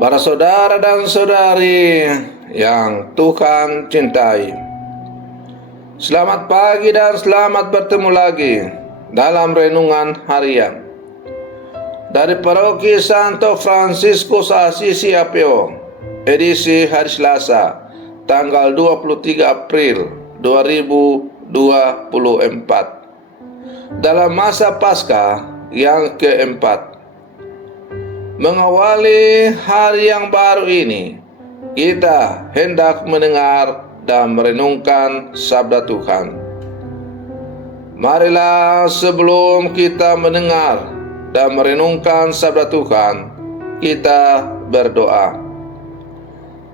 Para saudara dan saudari yang Tuhan cintai, selamat pagi dan selamat bertemu lagi dalam renungan harian dari Paroki Santo Fransiskus Assisi APO, edisi hari Selasa, tanggal 23 April 2024, dalam masa Paskah yang keempat. Mengawali hari yang baru ini, kita hendak mendengar dan merenungkan sabda Tuhan. Marilah sebelum kita mendengar dan merenungkan sabda Tuhan, kita berdoa.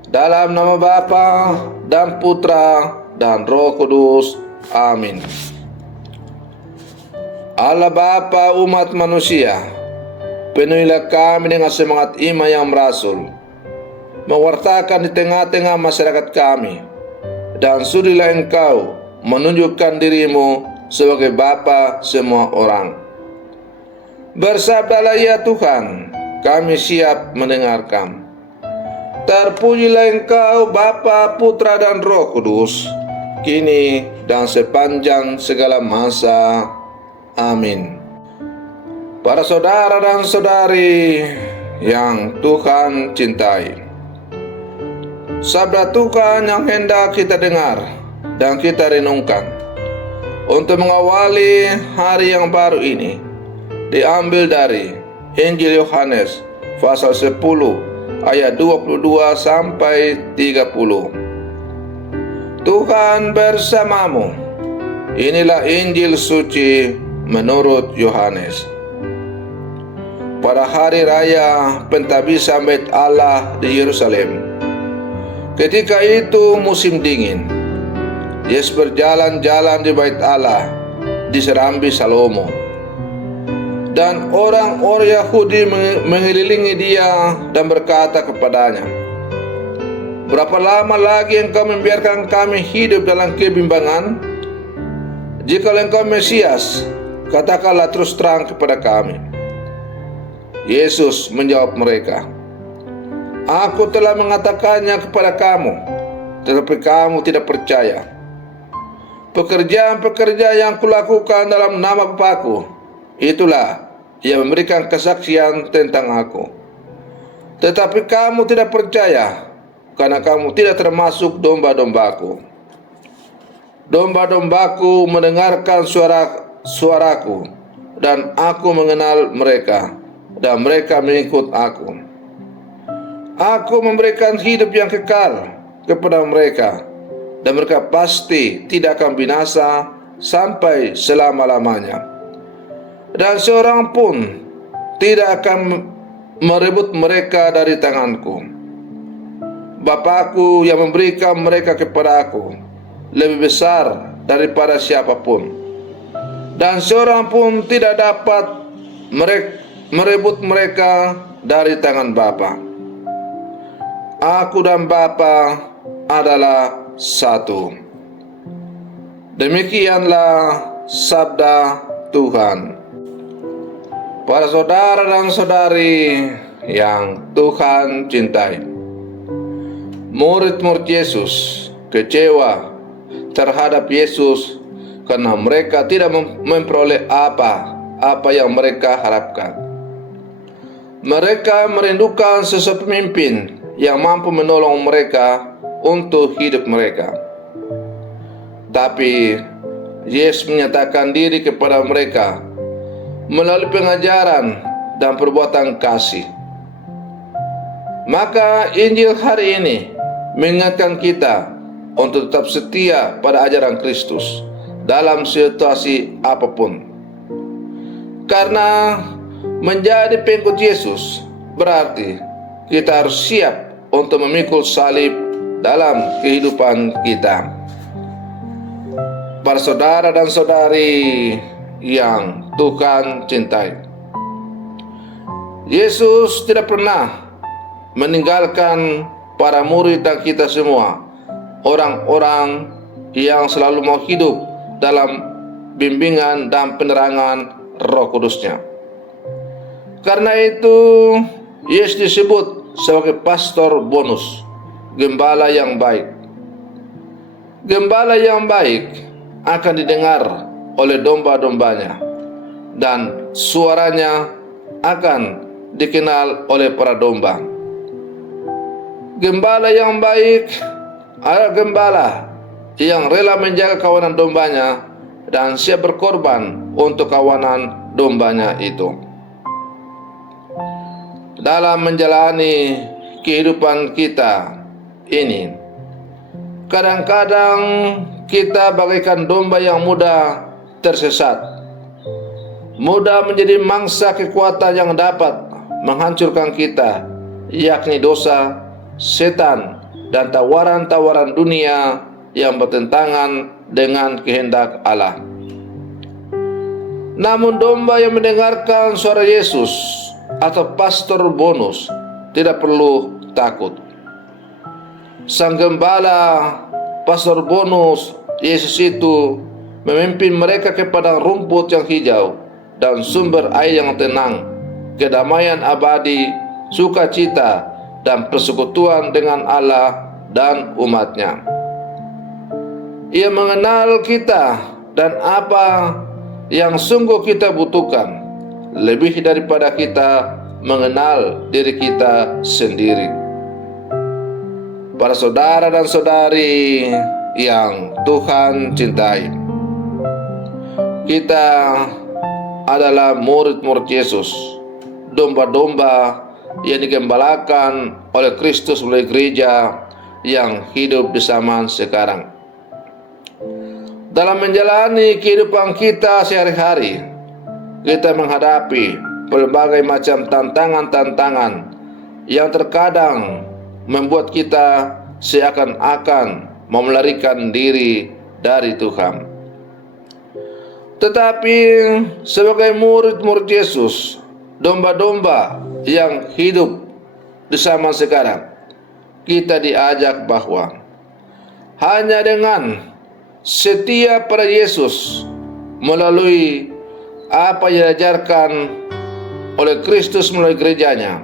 Dalam nama Bapa dan Putra dan Roh Kudus. Amin. Allah Bapa umat manusia, penuhilah kami dengan semangat iman yang merasul, mewartakan di tengah-tengah masyarakat kami, dan sudilah Engkau menunjukkan dirimu sebagai Bapa semua orang. Bersabdalah ya Tuhan, kami siap mendengarkan. Terpujilah Engkau Bapa, Putra dan Roh Kudus, kini dan sepanjang segala masa. Amin. Para saudara dan saudari yang Tuhan cintai, sabda Tuhan yang hendak kita dengar dan kita renungkan untuk mengawali hari yang baru ini diambil dari Injil Yohanes pasal 10 ayat 22 sampai 30. Tuhan bersamamu. Inilah Injil suci menurut Yohanes. Pada hari raya pentabisan Bait Allah di Yerusalem, ketika itu musim dingin, Yesus berjalan-jalan di Bait Allah di serambi Salomo, dan orang-orang Yahudi mengelilingi dia dan berkata kepadanya, "Berapa lama lagi engkau membiarkan kami hidup dalam kebimbangan? Jika engkau Mesias, katakanlah terus terang kepada kami." Yesus menjawab mereka, "Aku telah mengatakannya kepada kamu, tetapi kamu tidak percaya. Pekerjaan-pekerjaan yang kulakukan dalam nama Bapa-Ku, itulah yang memberikan kesaksian tentang Aku. Tetapi kamu tidak percaya, karena kamu tidak termasuk domba-dombaku. Domba-dombaku mendengarkan suaraku, dan Aku mengenal mereka, dan mereka mengikut Aku. Aku memberikan hidup yang kekal kepada mereka, dan mereka pasti tidak akan binasa sampai selama-lamanya. Dan seorang pun tidak akan merebut mereka dari tanganku. Bapa-Ku yang memberikan mereka kepada Aku lebih besar daripada siapapun, dan seorang pun tidak dapat merebut mereka dari tangan Bapa. Aku dan Bapa adalah satu." Demikianlah sabda Tuhan. Para saudara dan saudari yang Tuhan cintai, murid-murid Yesus kecewa terhadap Yesus karena mereka tidak memperoleh apa yang mereka harapkan. Mereka merindukan sosok pemimpin yang mampu menolong mereka untuk hidup mereka. Tapi Yesus menyatakan diri kepada mereka melalui pengajaran dan perbuatan kasih. Maka Injil hari ini mengingatkan kita untuk tetap setia pada ajaran Kristus dalam situasi apapun. Karena menjadi pengikut Yesus berarti kita harus siap untuk memikul salib dalam kehidupan kita. Para saudara dan saudari yang Tuhan cintai, Yesus tidak pernah meninggalkan para murid dan kita semua, orang-orang yang selalu mau hidup dalam bimbingan dan penerangan Roh Kudus-Nya. Karena itu Yesus disebut sebagai pastor bonus, gembala yang baik. Gembala yang baik akan didengar oleh domba-dombanya, dan suaranya akan dikenal oleh para domba. Gembala yang baik adalah gembala yang rela menjaga kawanan dombanya dan siap berkorban untuk kawanan dombanya itu. Dalam menjalani kehidupan kita ini, kadang-kadang kita bagaikan domba yang mudah tersesat, mudah menjadi mangsa kekuatan yang dapat menghancurkan kita, yakni dosa, setan, dan tawaran-tawaran dunia yang bertentangan dengan kehendak Allah. Namun domba yang mendengarkan suara Yesus atau pastor bonus tidak perlu takut. Sang gembala, pastor bonus Yesus itu memimpin mereka ke padang rumput yang hijau dan sumber air yang tenang, kedamaian abadi, sukacita, dan persekutuan dengan Allah dan umatnya. Ia mengenal kita dan apa yang sungguh kita butuhkan, lebih daripada kita mengenal diri kita sendiri. Para saudara dan saudari yang Tuhan cintai, kita adalah murid-murid Yesus, domba-domba yang digembalakan oleh Kristus melalui gereja yang hidup di zaman sekarang. Dalam menjalani kehidupan kita sehari-hari, kita menghadapi berbagai macam tantangan-tantangan yang terkadang membuat kita seakan-akan melarikan diri dari Tuhan. Tetapi sebagai murid-murid Yesus, domba-domba yang hidup di zaman sekarang, kita diajak bahwa hanya dengan setia pada Yesus melalui apa yang diajarkan oleh Kristus melalui gerejanya,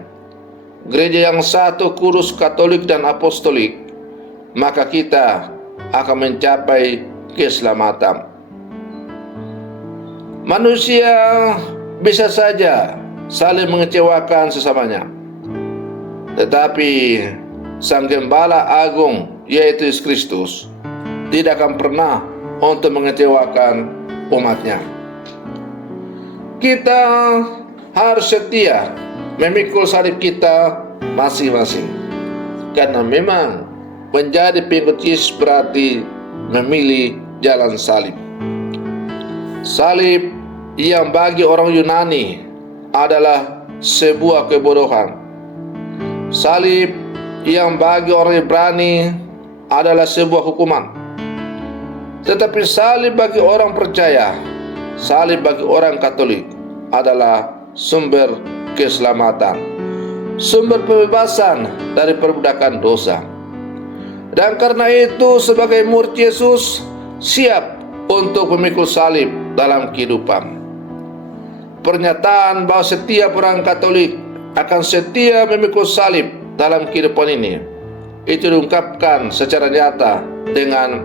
gereja yang satu, kudus, katolik, dan apostolik, maka kita akan mencapai keselamatan. Manusia bisa saja saling mengecewakan sesamanya, tetapi Sang Gembala Agung, yaitu Yesus Kristus, tidak akan pernah untuk mengecewakan umatnya. Kita harus setia memikul salib kita masing-masing, karena memang menjadi pengikut Yesus berarti memilih jalan salib. Salib yang bagi orang Yunani adalah sebuah kebodohan. Salib yang bagi orang Ibrani adalah sebuah hukuman. Tetapi salib bagi orang percaya, salib bagi orang Katolik adalah sumber keselamatan, sumber pembebasan dari perbudakan dosa. Dan karena itu sebagai murid Yesus siap untuk memikul salib dalam kehidupan. Pernyataan bahwa setiap orang Katolik akan setia memikul salib dalam kehidupan ini, itu diungkapkan secara nyata dengan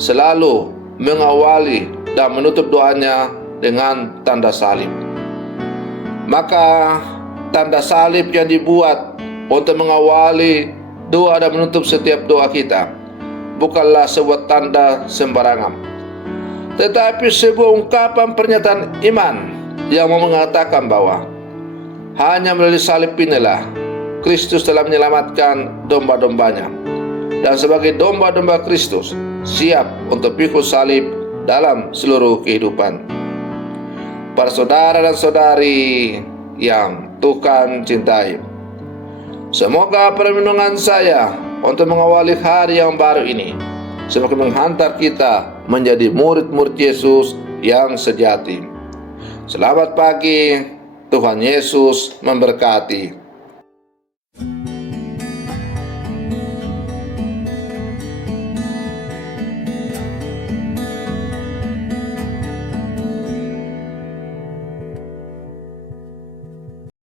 selalu mengawali dan menutup doanya dengan tanda salib. Maka tanda salib yang dibuat untuk mengawali doa dan menutup setiap doa kita bukanlah sebuah tanda sembarangan, tetapi sebuah ungkapan pernyataan iman yang mengatakan bahwa hanya melalui salib inilah Kristus telah menyelamatkan domba-dombanya, dan sebagai domba-domba Kristus siap untuk pikul salib dalam seluruh kehidupan. Para saudara dan saudari yang Tuhan cintai, semoga perlindungan saya untuk mengawali hari yang baru ini semakin menghantar kita menjadi murid-murid Yesus yang sejati. Selamat pagi, Tuhan Yesus memberkati.